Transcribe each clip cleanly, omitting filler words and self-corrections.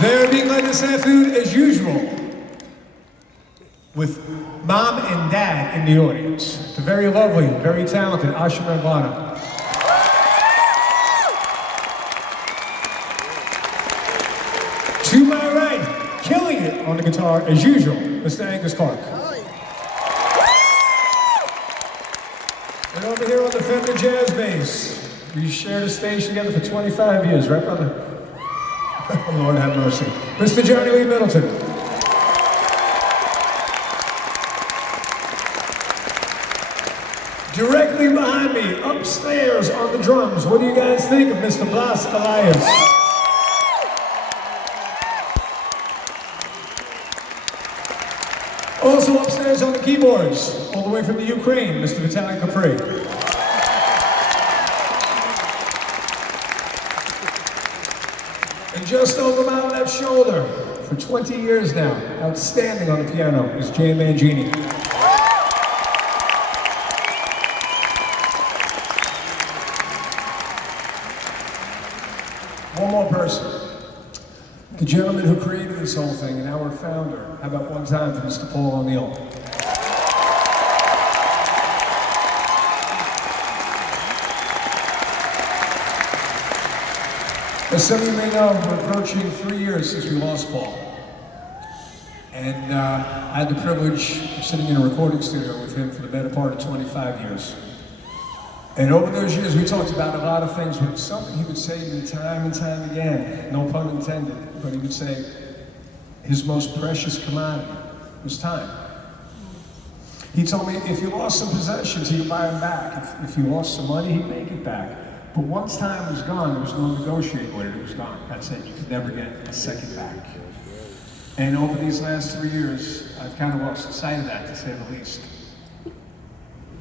They're being led this afternoon, as usual, with mom and dad in the audience. The very lovely, very talented Asha Manvana. To my right, killing it on the guitar, as usual, Mr. Angus Clark. And over here on the Fender Jazz Bass, we shared a stage together for 25 years, right, brother? Lord have mercy. Mr. Johnny Lee Middleton. Directly behind me, upstairs on the drums, what do you guys think of Mr. Blas Elias? Also upstairs on the keyboards, all the way from the Ukraine, Mr. Vitaly Capri. And just over my left shoulder, for 20 years now, outstanding on the piano, is Jay Mangini. One more person. The gentleman who created this whole thing and our founder. How about one time for Mr. Paul O'Neill? As some of you may know, we're approaching 3 years since we lost Paul. And I had the privilege of sitting in a recording studio with him for the better part of 25 years. And over those years, we talked about a lot of things, but something he would say to me time and time again, no pun intended, but he would say his most precious commodity was time. He told me if you lost some possessions, he could buy them back. If you lost some money, he'd make it back. But once time was gone, there was no negotiating with it, it was gone. That's it, you could never get a second back. And over these last 3 years, I've kind of lost sight of that, to say the least.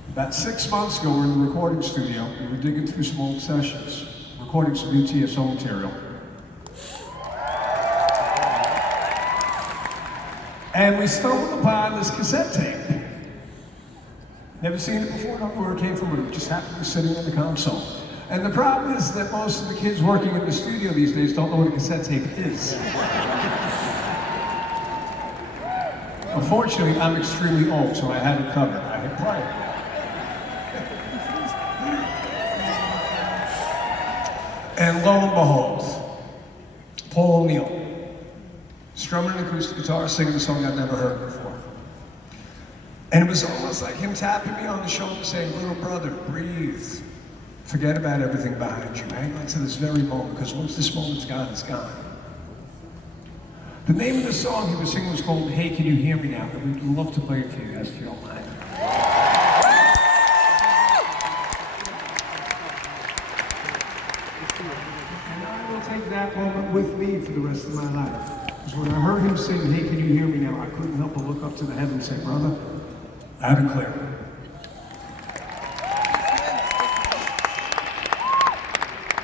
About 6 months ago, we were in the recording studio. We were digging through some old sessions, recording some new TSO material. And we stumbled upon this cassette tape. Never seen it before, don't know where it came from, but it just happened to be sitting in the console. And the problem is that most of the kids working in the studio these days don't know what a cassette tape is. Unfortunately, I'm extremely old, so I had it covered. I hit play. And lo and behold, Paul O'Neill, strumming an acoustic guitar, singing a song I'd never heard before. And it was almost like him tapping me on the shoulder saying, little brother, breathe. Forget about everything behind you. Hang on to this very moment, because once this moment's gone, it's gone. The name of the song he was singing was called Hey, Can You Hear Me Now? And we'd love to play it for you guys if you don't mind. And I will take that moment with me for the rest of my life. Because when I heard him sing, Hey, Can You Hear Me Now? I couldn't help but look up to the heavens and say, brother, loud and clear.